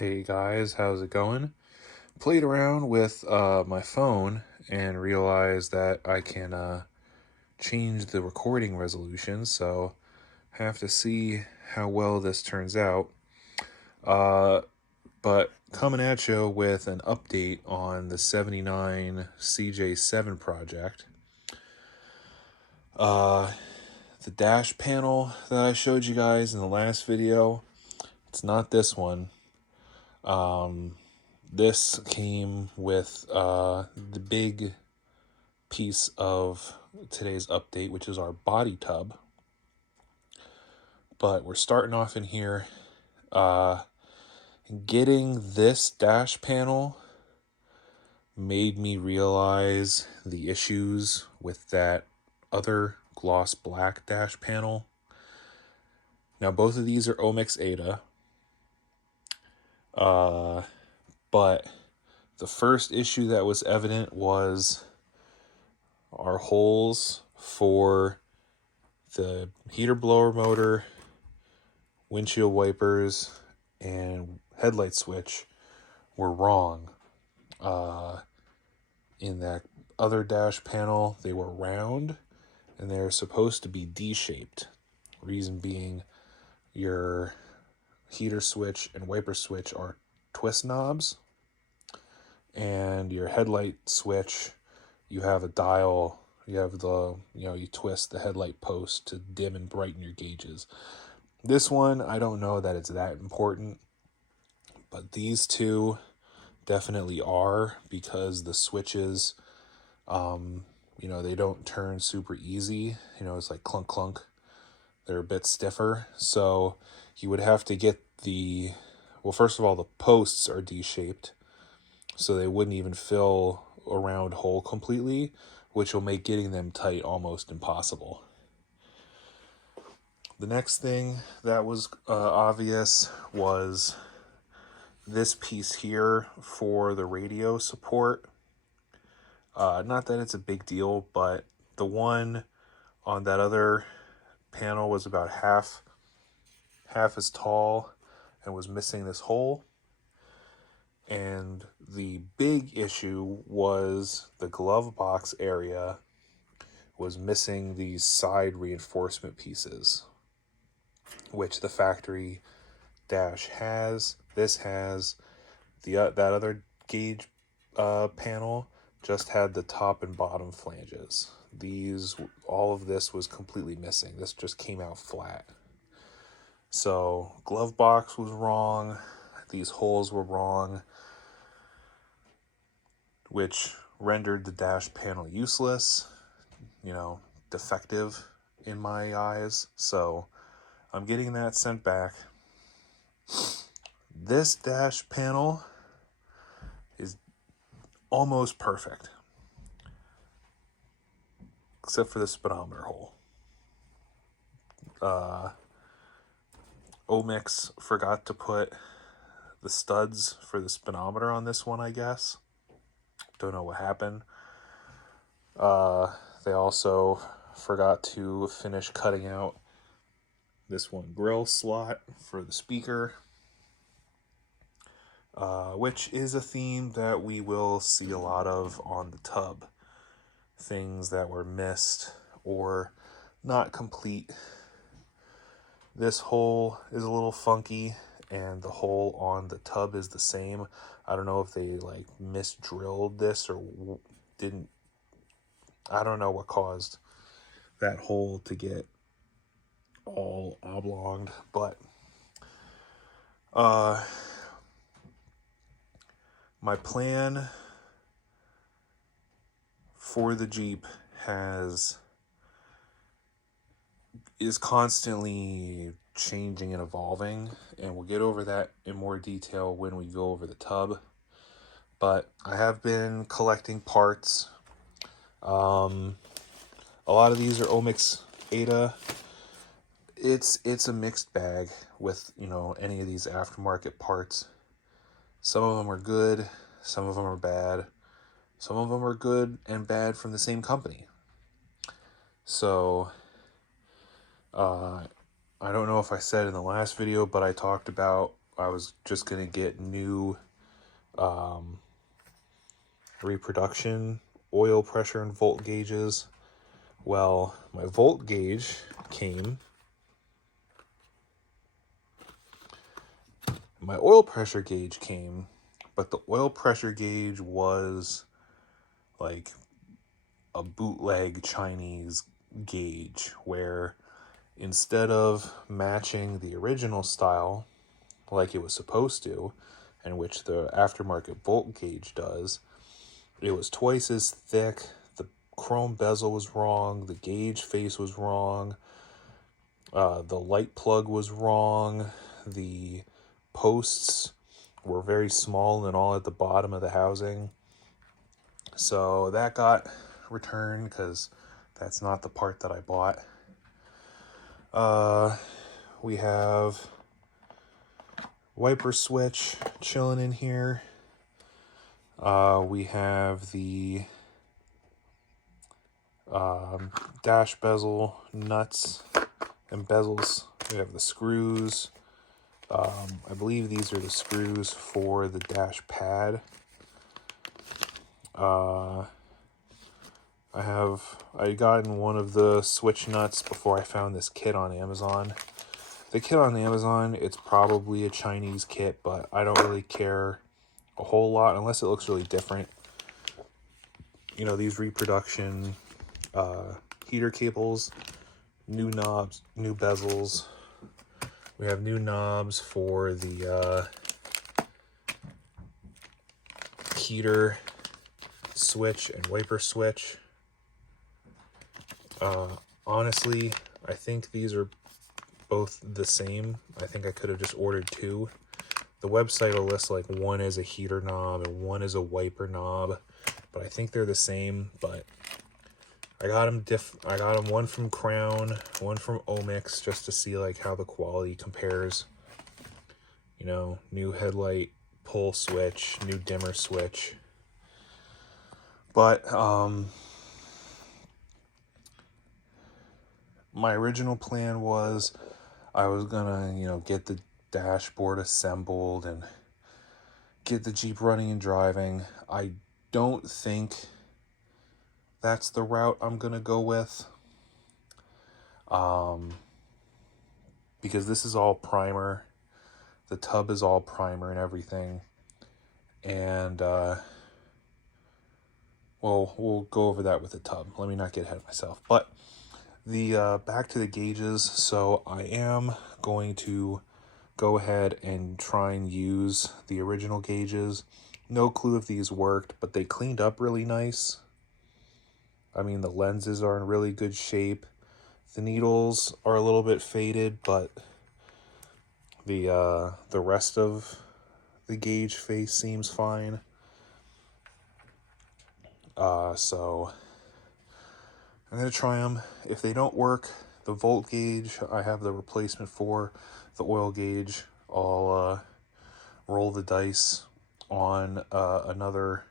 Hey guys, how's it going? Played around with my phone and realized that I can change the recording resolution, so have to see how well this turns out. Uh, but coming at you with an update on the 79 CJ7 project. Uh, the dash panel that I showed you guys in the last video, it's not this one. This came with the big piece of today's update, which is our body tub. But we're starting off in here. Getting this dash panel made me realize the issues with that other gloss black dash panel. Now, both of these are Omg Ada. But the first issue that was evident was our holes for the heater blower motor, windshield wipers, and headlight switch were wrong. In that other dash panel, they were round and they're supposed to be D-shaped. Reason being, your heater switch and wiper switch are twist knobs, and your headlight switch, you have a dial. You have you twist the headlight post to dim and brighten your gauges. This one, I don't know that it's that important, but these two definitely are, because the switches, they don't turn super easy. It's like clunk clunk. They're a bit stiffer. So you would have to get well, first of all, the posts are D-shaped, so they wouldn't even fill a round hole completely, which will make getting them tight almost impossible. The next thing that was obvious was this piece here for the radio support. Not that it's a big deal, but the one on that other panel was about half as tall and was missing this hole. And the big issue was the glove box area was missing these side reinforcement pieces, which the factory dash has. This has that other gauge panel just had the top and bottom flanges. All of this was completely missing. This just came out flat. So glove box was wrong. These holes were wrong, which rendered the dash panel useless, defective in my eyes. So I'm getting that sent back. This dash panel is almost perfect, except for the speedometer hole. Omix forgot to put the studs for the speedometer on this one, I guess. Don't know what happened. They also forgot to finish cutting out this one grill slot for the speaker, which is a theme that we will see a lot of on the tub. Things that were missed or not complete. This hole is a little funky, and the hole on the tub is the same. I don't know if they misdrilled this or didn't. I don't know what caused that hole to get all oblonged, but my plan for the Jeep is constantly changing and evolving, and we'll get over that in more detail when we go over the tub. But I have been collecting parts. A lot of these are Omix Ada. It's a mixed bag with any of these aftermarket parts. Some of them are good, some of them are bad, some of them are good and bad from the same company. So I don't know if I said in the last video, but I talked about I was just going to get new reproduction oil pressure and volt gauges. Well, my volt gauge came. My oil pressure gauge came, but the oil pressure gauge was like a bootleg Chinese gauge where instead of matching the original style like it was supposed to, and which the aftermarket volt gauge does, it was twice as thick. The chrome bezel was wrong. The gauge face was wrong. The light plug was wrong. The posts were very small and all at the bottom of the housing. So that got returned because that's not the part that I bought. We have wiper switch chilling in here. We have the dash bezel nuts and bezels. We have the screws. I believe these are the screws for the dash pad. I gotten one of the switch nuts before I found this kit on Amazon. The kit on Amazon, it's probably a Chinese kit, but I don't really care a whole lot unless it looks really different. You know, these reproduction heater cables, new knobs, new bezels. We have new knobs for the heater switch and wiper switch. Honestly, I think these are both the same. I think I could have just ordered two. The website will list like one is a heater knob and one is a wiper knob, but I think they're the same. But I got them one from Crown, one from Omg, just to see like how the quality compares. You know, new headlight pull switch, new dimmer switch. But my original plan was I was gonna, you know, get the dashboard assembled and get the Jeep running and driving. I don't think that's the route I'm gonna go with. Because this is all primer. The tub is all primer and everything. And well, we'll go over that with the tub. Let me not get ahead of myself. But the back to the gauges. So I am going to go ahead and try and use the original gauges. No clue if these worked, but they cleaned up really nice. I mean, the lenses are in really good shape. The needles are a little bit faded, but the rest of the gauge face seems fine. So I'm going to try them. If they don't work, the volt gauge, I have the replacement for. The oil gauge, I'll roll the dice on another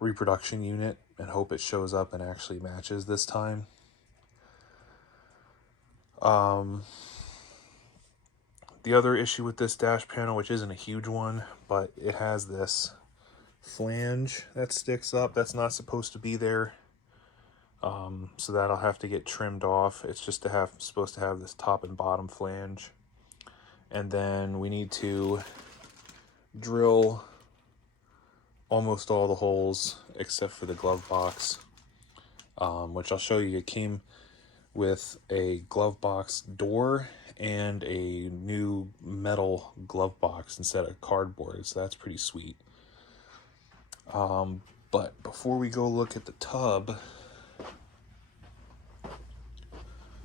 reproduction unit and hope it shows up and actually matches this time. The other issue with this dash panel, which isn't a huge one, but it has this flange that sticks up that's not supposed to be there. So that'll have to get trimmed off. It's just supposed to have this top and bottom flange. And then we need to drill almost all the holes except for the glove box, which I'll show you. It came with a glove box door and a new metal glove box instead of cardboard, so that's pretty sweet. But before we go look at the tub,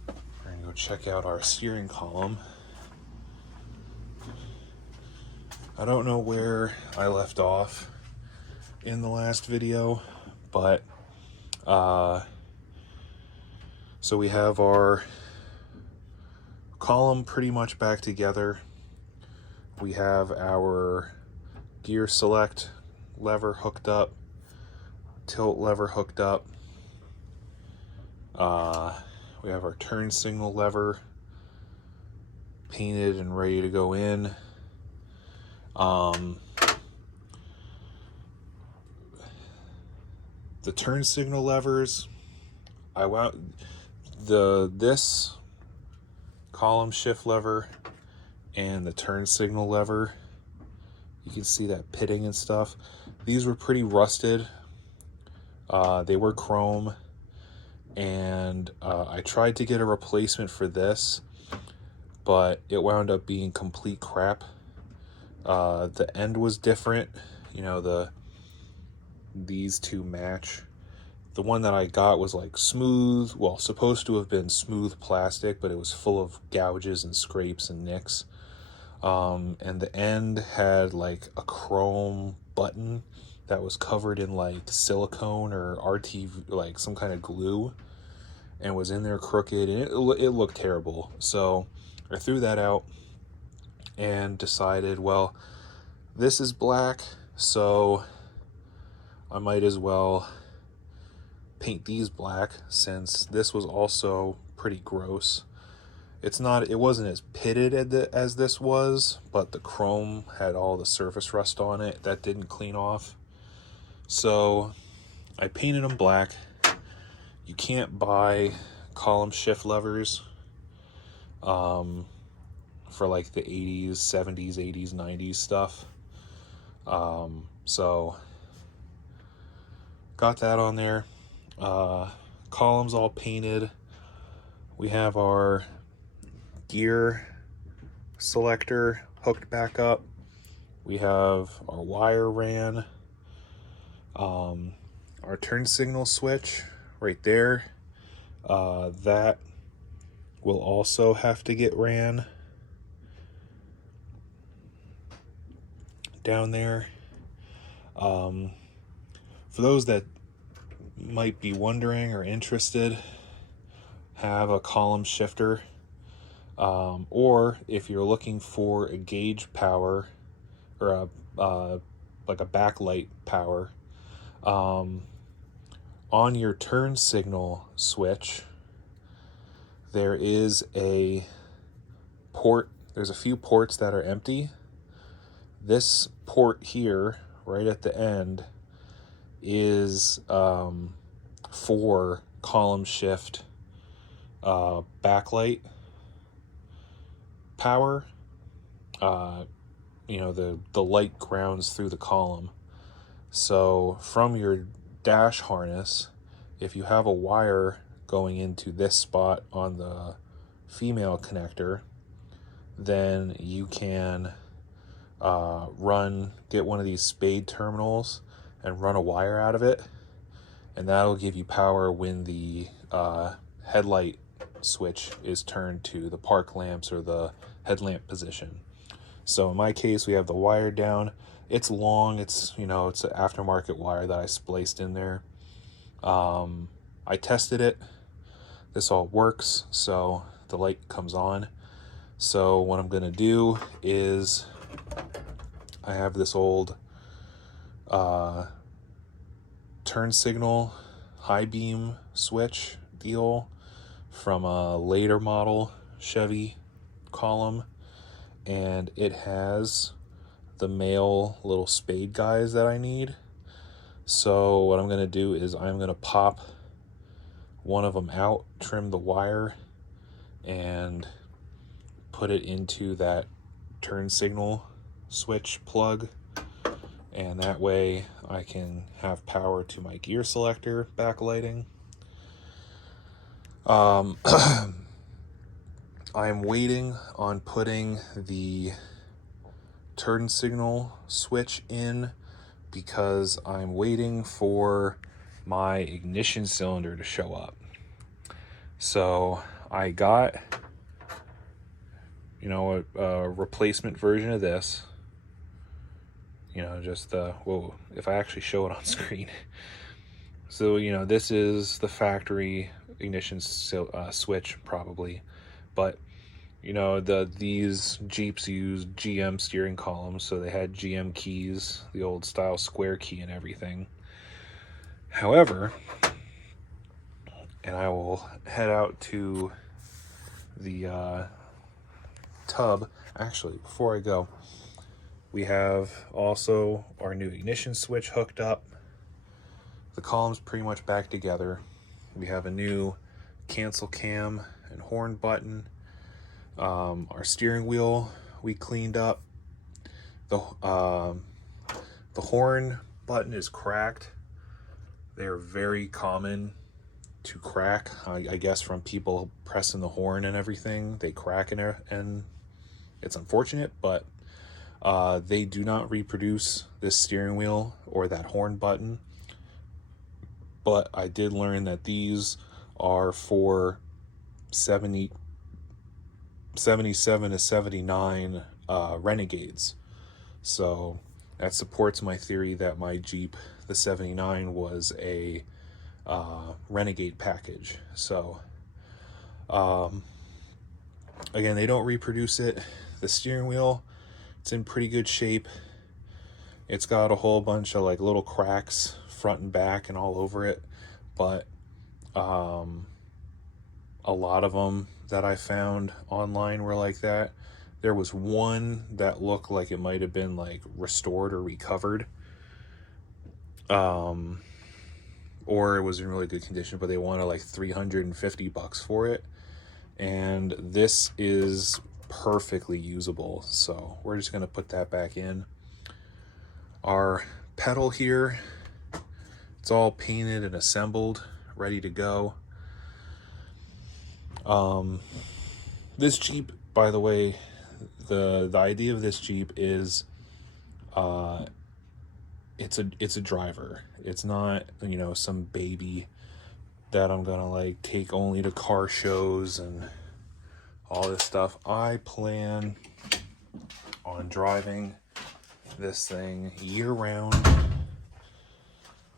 we're gonna go check out our steering column. I don't know where I left off in the last video, but so we have our column pretty much back together. We have our gear select lever hooked up, tilt lever hooked up. We have our turn signal lever painted and ready to go in. The turn signal levers, I wound this column shift lever and the turn signal lever. You can see that pitting and stuff. These were pretty rusted. They were chrome, and I tried to get a replacement for this, but it wound up being complete crap. The end was different. You know, these two match. The one that I got was like smooth, well, supposed to have been smooth plastic, but it was full of gouges and scrapes and nicks. And the end had like a chrome button that was covered in like silicone or RT, like some kind of glue, and was in there crooked, and it looked terrible. So I threw that out and decided, well, this is black, so I might as well paint these black, since this was also pretty gross. It wasn't as pitted as this was, but the chrome had all the surface rust on it that didn't clean off. So I painted them black. You can't buy column shift levers for like the 80s, 70s, 80s, 90s stuff. So got that on there. Columns all painted. We have our gear selector hooked back up. We have our wire ran. Our turn signal switch right there. That will also have to get ran down there. For those that might be wondering or interested, have a column shifter, or if you're looking for a gauge power or like a backlight power, on your turn signal switch there is a port. There's a few ports that are empty. This port here right at the end is for column shift backlight power. You know, the light grounds through the column. So from your dash harness, if you have a wire going into this spot on the female connector, then you can get one of these spade terminals and run a wire out of it, and that'll give you power when the headlight switch is turned to the park lamps or the headlamp position. So in my case, we have the wire down. It's long. It's an aftermarket wire that I spliced in there. I tested it. This all works, so the light comes on. So what I'm gonna do is, I have this old turn signal high beam switch deal from a later model Chevy column, and it has the male little spade guys that I need. So what I'm gonna do is I'm gonna pop one of them out, trim the wire, and put it into that turn signal switch plug, and that way I can have power to my gear selector backlighting. I'm waiting on putting the turn signal switch in because I'm waiting for my ignition cylinder to show up. So I got a replacement version of this, just if I actually show it on screen. So this is the factory ignition switch probably, but these Jeeps use GM steering columns, so they had GM keys, the old style square key and everything. However, and I will head out to the tub, actually, before I go, we have also our new ignition switch hooked up. The column's pretty much back together. We have a new cancel cam and horn button. Our steering wheel we cleaned up. The horn button is cracked. They are very common to crack. I guess from people pressing the horn and everything, they crack and it's unfortunate, but they do not reproduce this steering wheel or that horn button. But I did learn that these are for 77 to 79 Renegades. So that supports my theory that my Jeep, the 79, was a Renegade package. So again, they don't reproduce it. The steering wheel, it's in pretty good shape. It's got a whole bunch of like little cracks front and back and all over it, but a lot of them that I found online were like that. There was one that looked like it might have been like restored or recovered, or it was in really good condition, but they wanted like $350 for it. And this is perfectly usable, so we're just gonna put that back in. Our pedal here, it's all painted and assembled, ready to go. This Jeep, by the way, the idea of this Jeep is it's a driver. It's not, you know, some baby that I'm gonna like take only to car shows and all this stuff. I plan on driving this thing year round.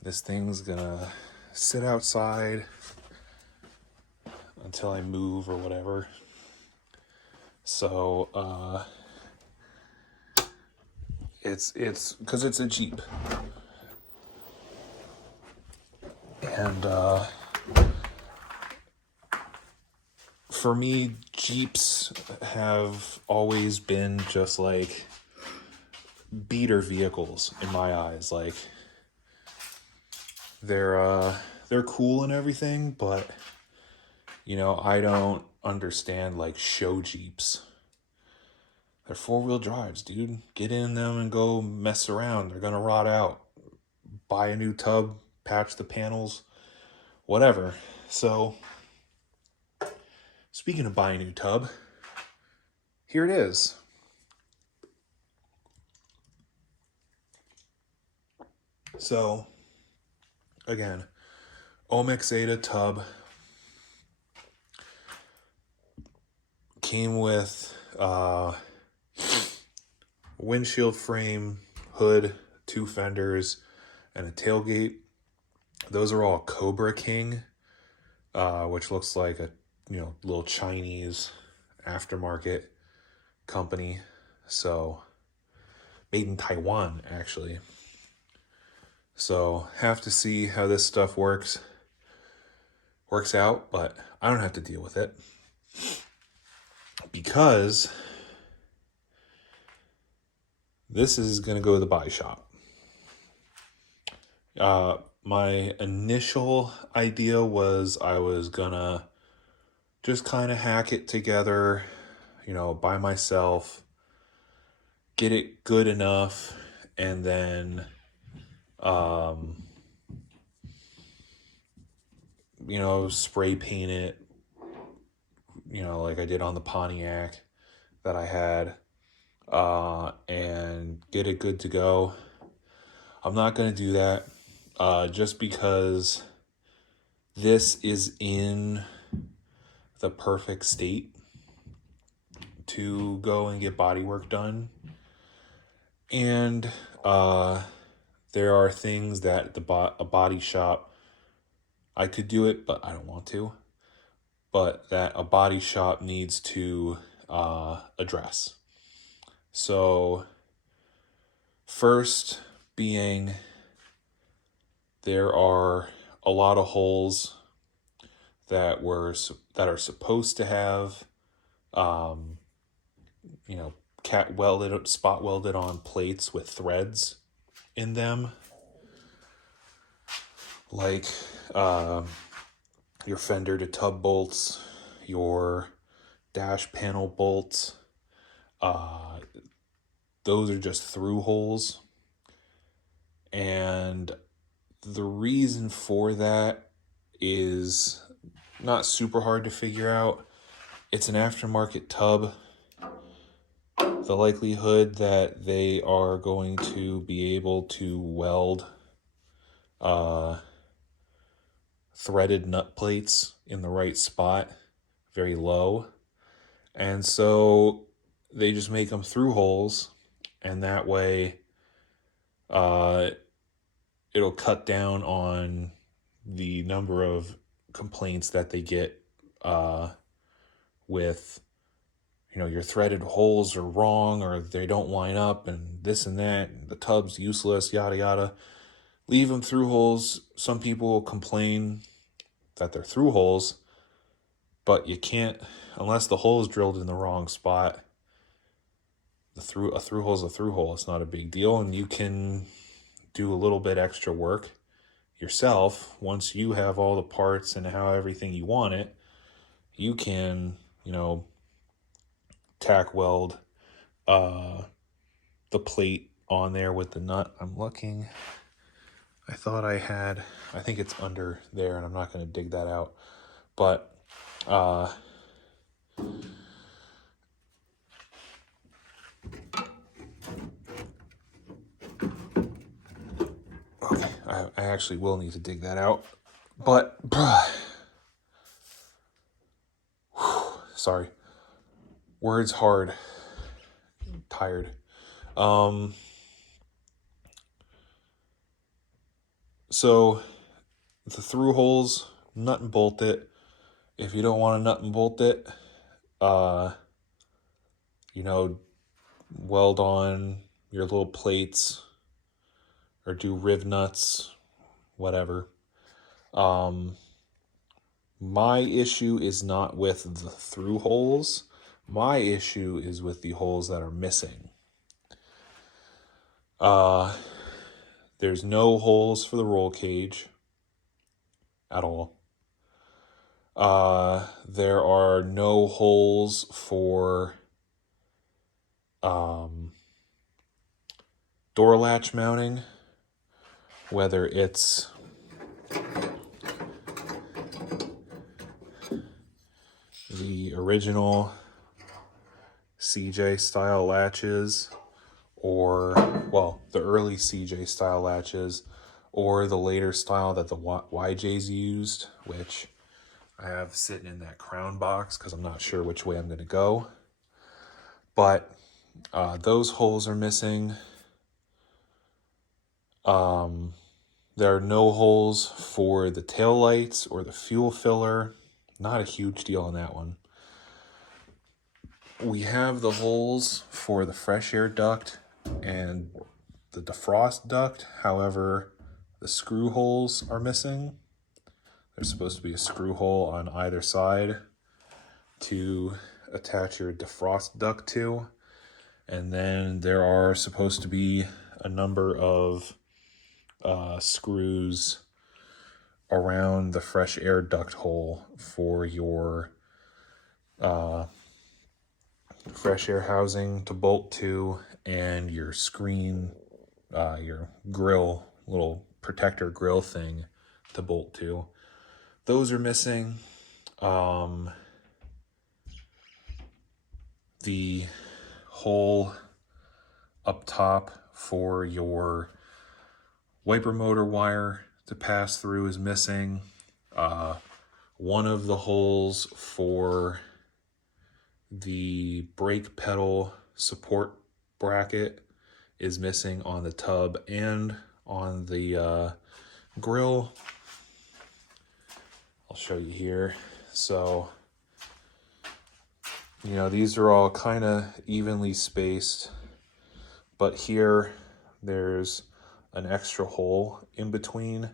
This thing's gonna sit outside until I move or whatever. So it's because it's a Jeep, and for me, Jeeps have always been just like beater vehicles in my eyes. Like they're cool and everything, but you know, I don't understand like show Jeeps. They're 4-wheel drives, dude. Get in them and go mess around. They're gonna rot out. Buy a new tub, patch the panels, whatever. So speaking of buying a new tub, here it is. So again, Omg tub came with windshield frame, hood, 2 fenders, and a tailgate. Those are all Cobra King, which looks like a, you know, little Chinese aftermarket company. So made in Taiwan, actually. So have to see how this stuff works out, but I don't have to deal with it because this is going to go to the body shop. My initial idea was I was gonna just kind of hack it together, you know, by myself, get it good enough, and then you know, spray paint it, you know, like I did on the Pontiac that I had, and get it good to go. I'm not going to do that, just because this is in the perfect state to go and get body work done. And there are things that a body shop, I could do it, but I don't want to, but that a body shop needs to address. So first being, there are a lot of holes that are supposed to have you know, spot welded on plates with threads in them, like your fender to tub bolts, your dash panel bolts. Those are just through holes. And the reason for that is not super hard to figure out. It's an aftermarket tub. The likelihood that they are going to be able to weld threaded nut plates in the right spot very low. And so they just make them through holes, and that way it'll cut down on the number of complaints that they get with, you know, your threaded holes are wrong, or they don't line up, and this and that, and the tub's useless, yada yada. Leave them through holes. Some people will complain that they're through holes, but you can't, unless the hole is drilled in the wrong spot. A through hole is a through hole. It's not a big deal, and you can do a little bit extra work yourself. Once you have all the parts and how everything you want it, you can, you know, tack weld the plate on there with the nut. I'm looking. I thought I think it's under there, and I'm not going to dig that out. But okay, I actually will need to dig that out. But sorry, words hard. I'm tired. So the through holes, nut and bolt it. If you don't want to nut and bolt it, you know, weld on your little plates or do riv nuts, whatever. My issue is not with the through holes. My issue is with the holes that are missing. There's no holes for the roll cage at all. There are no holes for door latch mounting, whether it's the original CJ style latches, or, well, the early CJ style latches, or the later style that the YJs used, which I have sitting in that crown box because I'm not sure which way I'm going to go. But those holes are missing. There are no holes for the tail lights or the fuel filler. Not a huge deal on that one. We have the holes for the fresh air duct and the defrost duct. However, the screw holes are missing. There's supposed to be a screw hole on either side to attach your defrost duct to. And then there are supposed to be a number of screws around the fresh air duct hole for your fresh air housing to bolt to, and your screen, your grill, little protector grill thing to bolt to. Those are missing. The hole up top for your wiper motor wire to pass through is missing. One of the holes for the brake pedal support bracket is missing on the tub and on the grill. I'll show you here. So, you know, these are all kind of evenly spaced, but here there's an extra hole in between.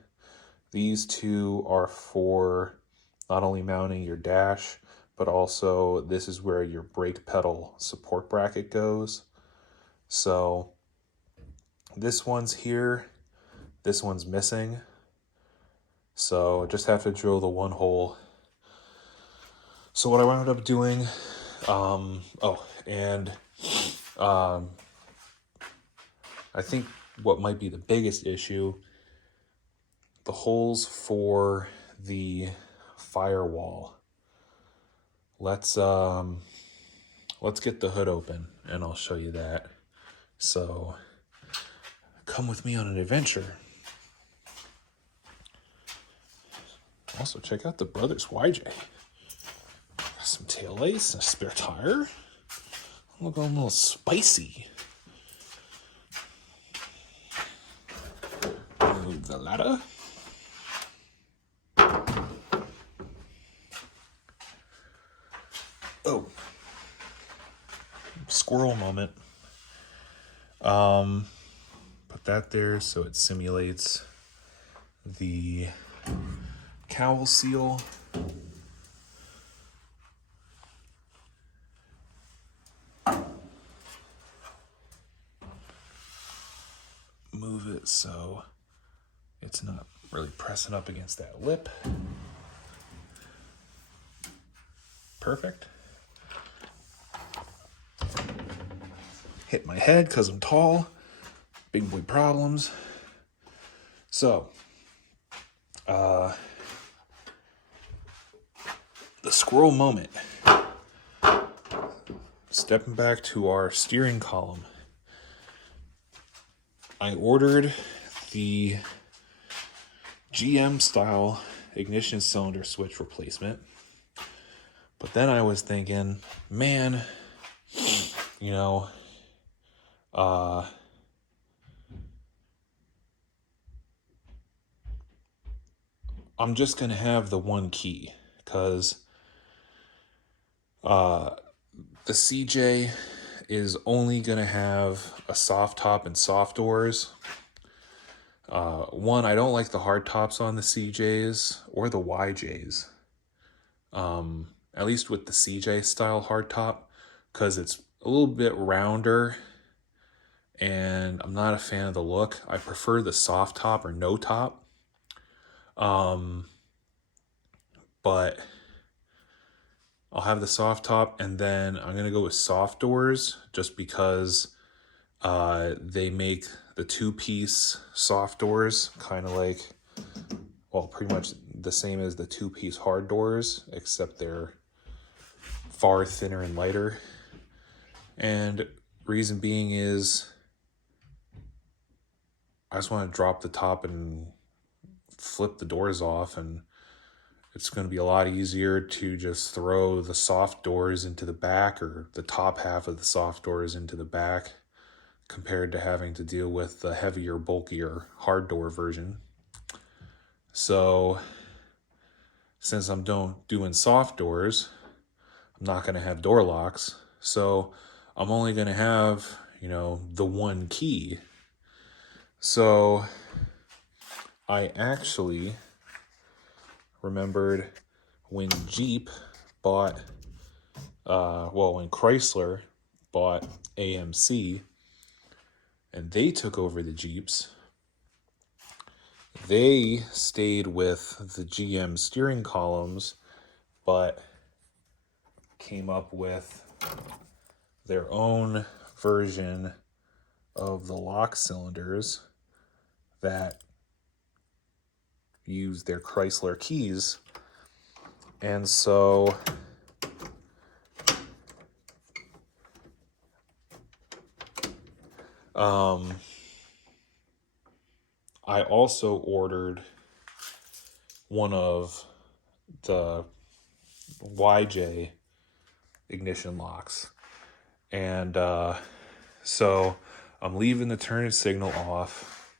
These two are for not only mounting your dash, but also this is where your brake pedal support bracket goes. So this one's here, this one's missing. So I just have to drill the one hole. So what I wound up doing, I think what might be the biggest issue, the holes for the firewall. Let's get the hood open and I'll show you that. So come with me on an adventure. Also check out the Brothers YJ. Some tail lights, a spare tire. Look a little spicy. Move the ladder. Oh, squirrel moment. Put that there so it simulates the cowl seal. Move it so it's not really pressing up against that lip. Perfect. Hit my head because I'm tall. Big boy problems. So, the squirrel moment. Stepping back to our steering column. I ordered the GM style ignition cylinder switch replacement. But then I was thinking, man, you know, I'm just going to have the one key because the CJ is only going to have a soft top and soft doors. One, I don't like the hard tops on the CJs or the YJs. At least with the CJ style hard top, because it's a little bit rounder and I'm not a fan of the look. I prefer the soft top or no top. But I'll have the soft top, and then I'm going to go with soft doors just because they make the two-piece soft doors kind of like, well, pretty much the same as the two-piece hard doors, except they're far thinner and lighter. And reason being is I just want to drop the top and flip the doors off, and it's going to be a lot easier to just throw the soft doors into the back or the top half of the soft doors into the back compared to having to deal with the heavier, bulkier hard door version. So since I'm doing soft doors, I'm not going to have door locks. So I'm only going to have, the one key. So I actually remembered when Jeep bought, when Chrysler bought AMC and they took over the Jeeps, they stayed with the GM steering columns, but came up with their own version of the lock cylinders that use their Chrysler keys. And so I also ordered one of the YJ ignition locks. And so I'm leaving the turn signal off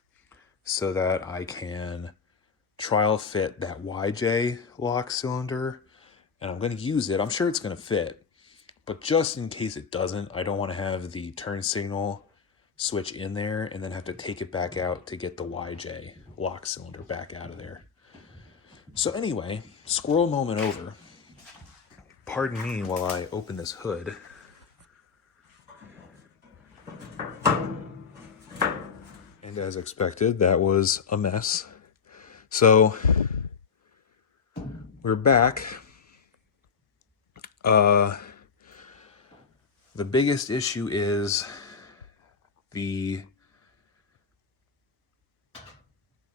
so that I can trial fit that YJ lock cylinder, and I'm going to use it. I'm sure it's going to fit, but just in case it doesn't, I don't want to have the turn signal switch in there and then have to take it back out to get the YJ lock cylinder back out of there. So anyway, squirrel moment over. pardon me while I open this hood. And as expected, that was a mess. So we're back. The biggest issue is the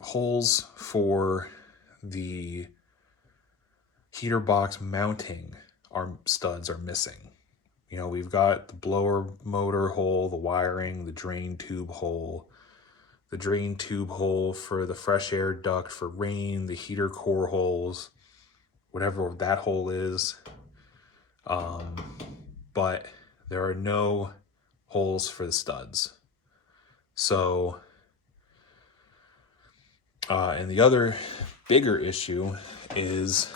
holes for the heater box mounting studs are missing. You know, we've got the blower motor hole, the wiring, the drain tube hole, the drain tube hole for the fresh air duct for rain, the heater core holes, whatever that hole is. But there are no holes for the studs. So, and the other bigger issue is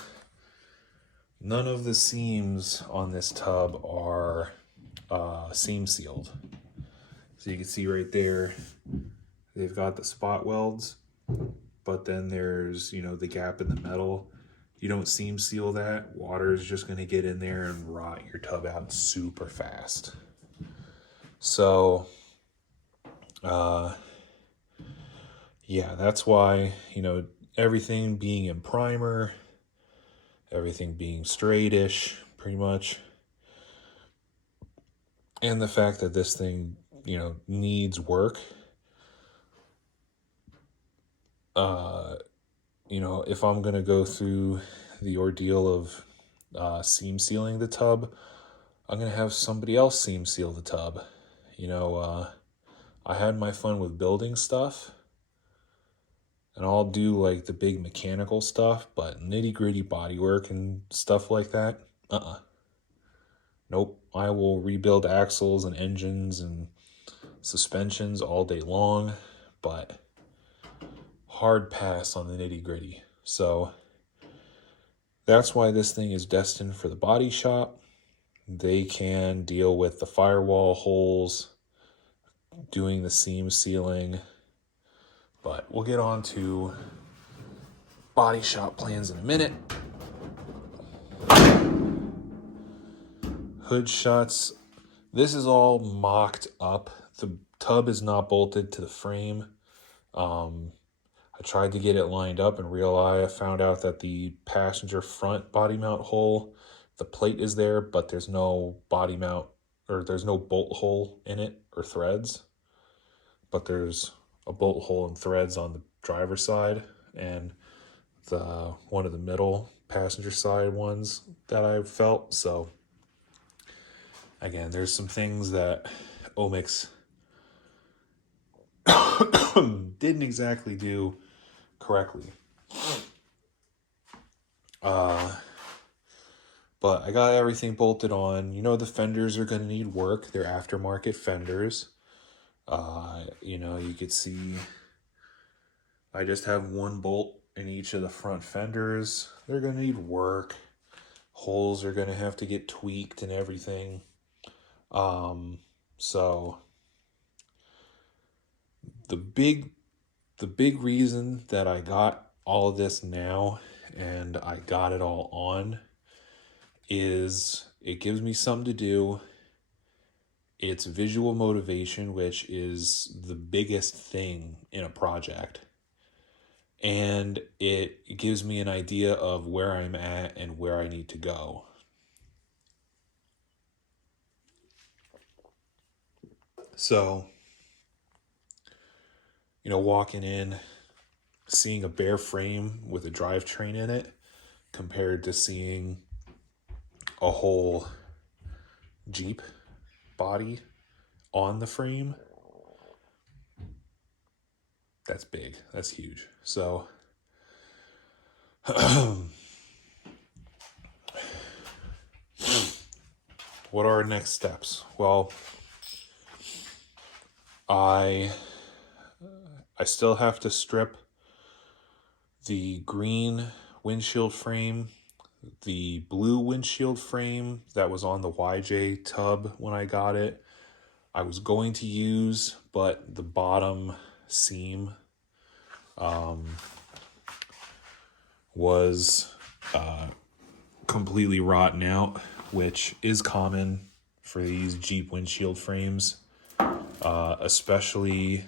none of the seams on this tub are seam sealed. So you can see right there, they've got the spot welds, but then there's, you know, the gap in the metal. You don't seam seal that, water is just going to get in there and rot your tub out super fast. So, yeah, that's why, you know, everything being in primer, everything being straightish, pretty much, and the fact that this thing, you know, needs work. You know, if I'm going to go through the ordeal of seam sealing the tub, I'm going to have somebody else seam seal the tub. You know, I had my fun with building stuff, and I'll do like the big mechanical stuff, but nitty gritty bodywork and stuff like that, nope. I will rebuild axles and engines and suspensions all day long, but hard pass on the nitty gritty. So that's why this thing is destined for the body shop. They can deal with the firewall holes, doing the seam sealing, but we'll get on to body shop plans in a minute. Hood shuts. This is all mocked up. The tub is not bolted to the frame. I tried to get it lined up in real eye. I found out that the passenger front body mount hole, the plate is there, but there's no body mount, or there's no bolt hole in it or threads. But there's a bolt hole and threads on the driver's side and the one of the middle passenger side ones that I felt. So again, there's some things that Omg didn't exactly do correctly. But I got everything bolted on. You know, the fenders are going to need work. They're aftermarket fenders. You know, you could see I just have one bolt in each of the front fenders. They're going to need work. Holes are going to have to get tweaked and everything. So the big reason that I got all of this now and I got it all on is it gives me something to do. It's visual motivation, which is the biggest thing in a project. And it gives me an idea of where I'm at and where I need to go. So, you know, walking in, seeing a bare frame with a drivetrain in it compared to seeing a whole Jeep body on the frame, that's big. That's huge. So, what are our next steps? Well, I still have to strip the green windshield frame, the blue windshield frame that was on the YJ tub when I got it. I was going to use, but the bottom seam was completely rotten out, which is common for these Jeep windshield frames, especially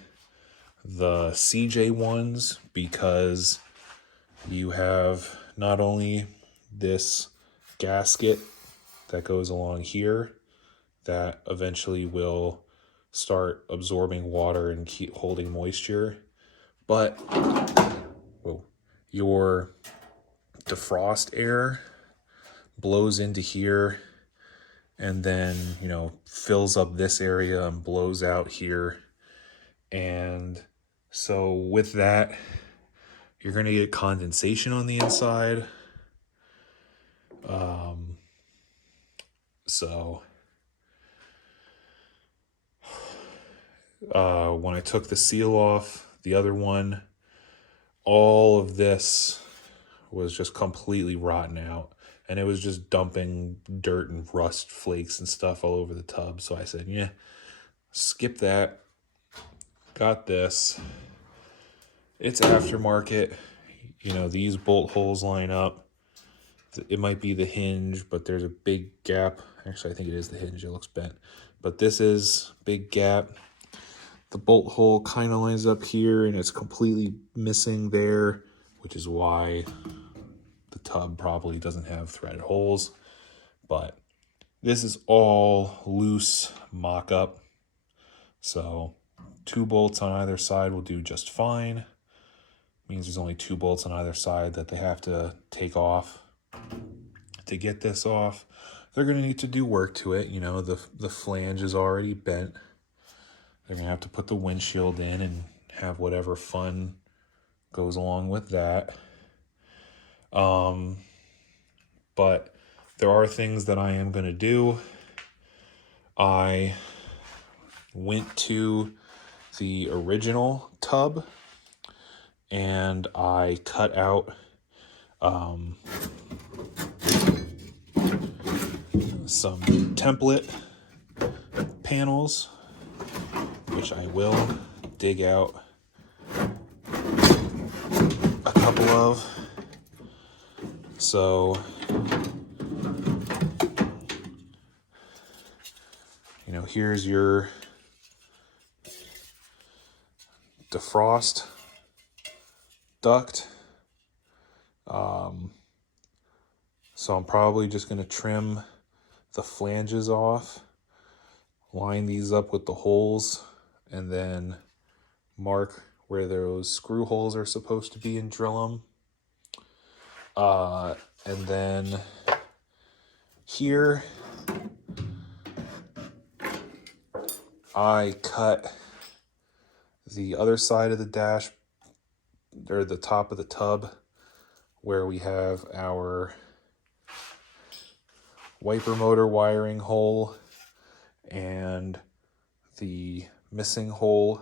the CJ ones, because you have not only this gasket that goes along here that eventually will start absorbing water and keep holding moisture, but your defrost air blows into here and then, fills up this area and blows out here. And so with that, you're going to get condensation on the inside. When I took the seal off, the other one, all of this was just completely rotten out. And it was just dumping dirt and rust flakes and stuff all over the tub. So I said, yeah, skip that. Got this. It's aftermarket. These bolt holes line up. It might be the hinge, but there's a big gap. Actually, I think it is the hinge. It looks bent. But this is big gap. The bolt hole kind of lines up here, and it's completely missing there, which is why the tub probably doesn't have threaded holes. But this is all loose mock-up. So 2 bolts on either side will do just fine. Means there's only 2 bolts on either side that they have to take off to get this off. They're going to need to do work to it. The flange is already bent. They're going to have to put the windshield in and have whatever fun goes along with that. But there are things that I am going to do. I went to the original tub and I cut out some template panels, which I will dig out a couple of. So, here's your defrost duct. So I'm probably just going to trim the flanges off, line these up with the holes, and then mark where those screw holes are supposed to be and drill them. And then here, I cut the other side of the dash, or the top of the tub, where we have our wiper motor wiring hole and the missing hole,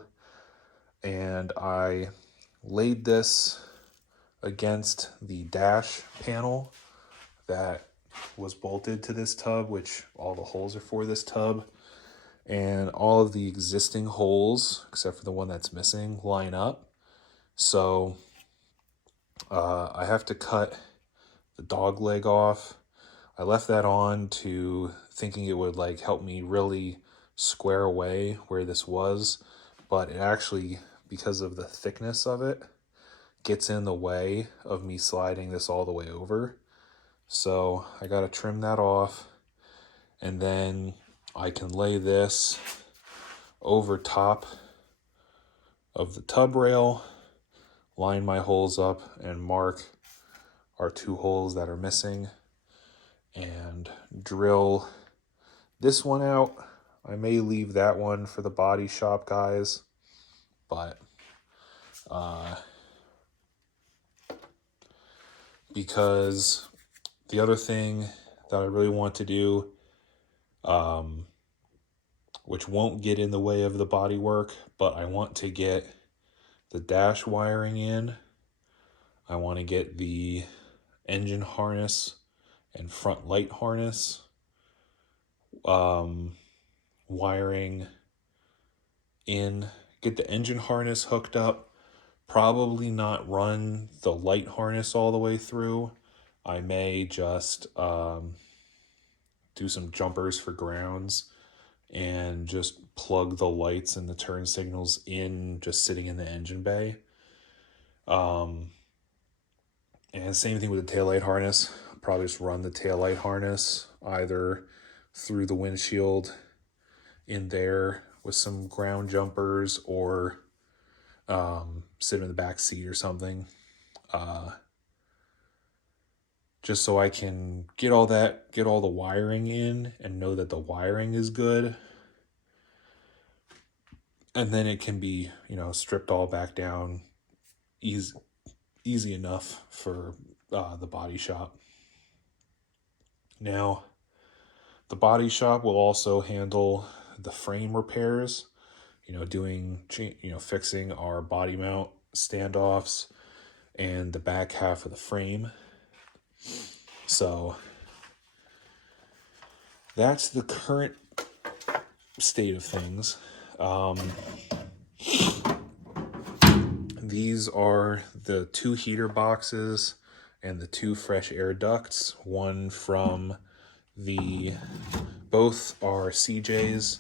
and I laid this against the dash panel that was bolted to this tub, which all the holes are for this tub, and all of the existing holes, except for the one that's missing, line up. So I have to cut the dog leg off. I left that on to thinking it would help me really square away where this was, but it actually, because of the thickness of it, gets in the way of me sliding this all the way over. So I got to trim that off, and then I can lay this over top of the tub rail, line my holes up, and mark our 2 holes that are missing, and drill this one out. I may leave that one for the body shop guys, but because the other thing that I really want to do, which won't get in the way of the body work, but I want to get the dash wiring in. I want to get the engine harness and front light harness wiring in, get the engine harness hooked up, probably not run the light harness all the way through, I may just do some jumpers for grounds and just plug the lights and the turn signals in, just sitting in the engine bay. And same thing with the taillight harness. I'll probably just run the taillight harness either through the windshield in there with some ground jumpers, or sit in the back seat or something. Just so I can get all the wiring in and know that the wiring is good. And then it can be, stripped all back down easy enough for the body shop. Now, the body shop will also handle the frame repairs, fixing our body mount standoffs and the back half of the frame. So that's the current state of things. These are the 2 heater boxes and the 2 fresh air ducts. One from both are CJs.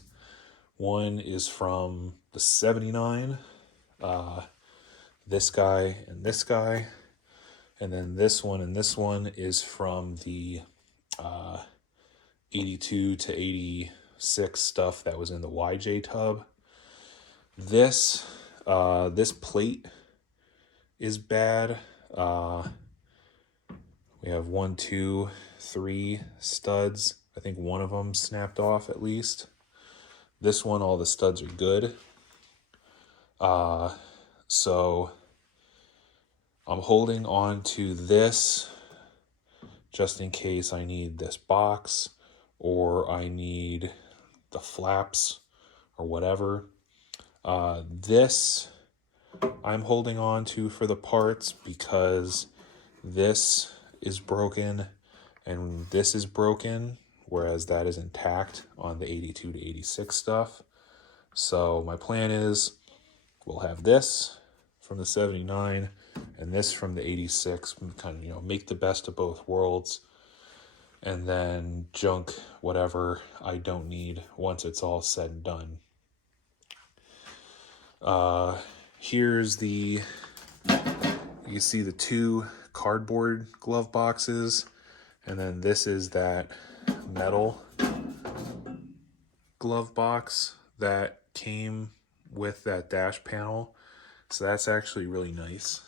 One is from the 79, this guy and this guy. And then this one and this one is from the 82 to 86 stuff that was in the YJ tub. This plate is bad. We have 1, 2, 3 studs. I think one of them snapped off at least. This one, all the studs are good. So I'm holding on to this just in case I need this box or I need the flaps or whatever. This I'm holding on to for the parts because this is broken and this is broken, whereas that is intact on the 82 to 86 stuff. So my plan is we'll have this from the 79 and this from the 86, kind of, make the best of both worlds, and then junk whatever I don't need once it's all said and done. Here's you see the 2 cardboard glove boxes, and then this is that metal glove box that came with that dash panel. So that's actually really nice.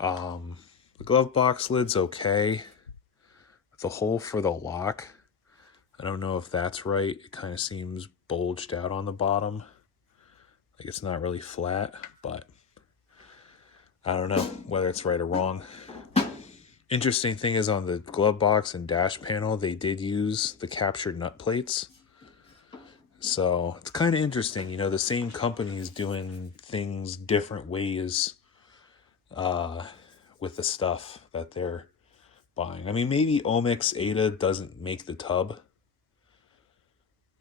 The glove box lid's okay. The hole for the lock, I don't know if that's right. It kind of seems bulged out on the bottom. Like it's not really flat, but I don't know whether it's right or wrong. Interesting thing is on the glove box and dash panel, they did use the captured nut plates. So it's kind of interesting, the same company is doing things different ways with the stuff that they're buying. I mean, maybe Omg Ada doesn't make the tub.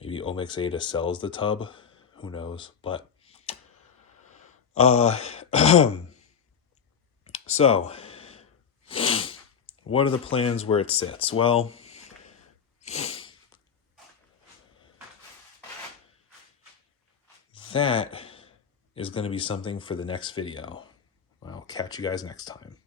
Maybe Omg Ada sells the tub. Who knows? But so what are the plans where it sits? Well, that is going to be something for the next video. I'll catch you guys next time.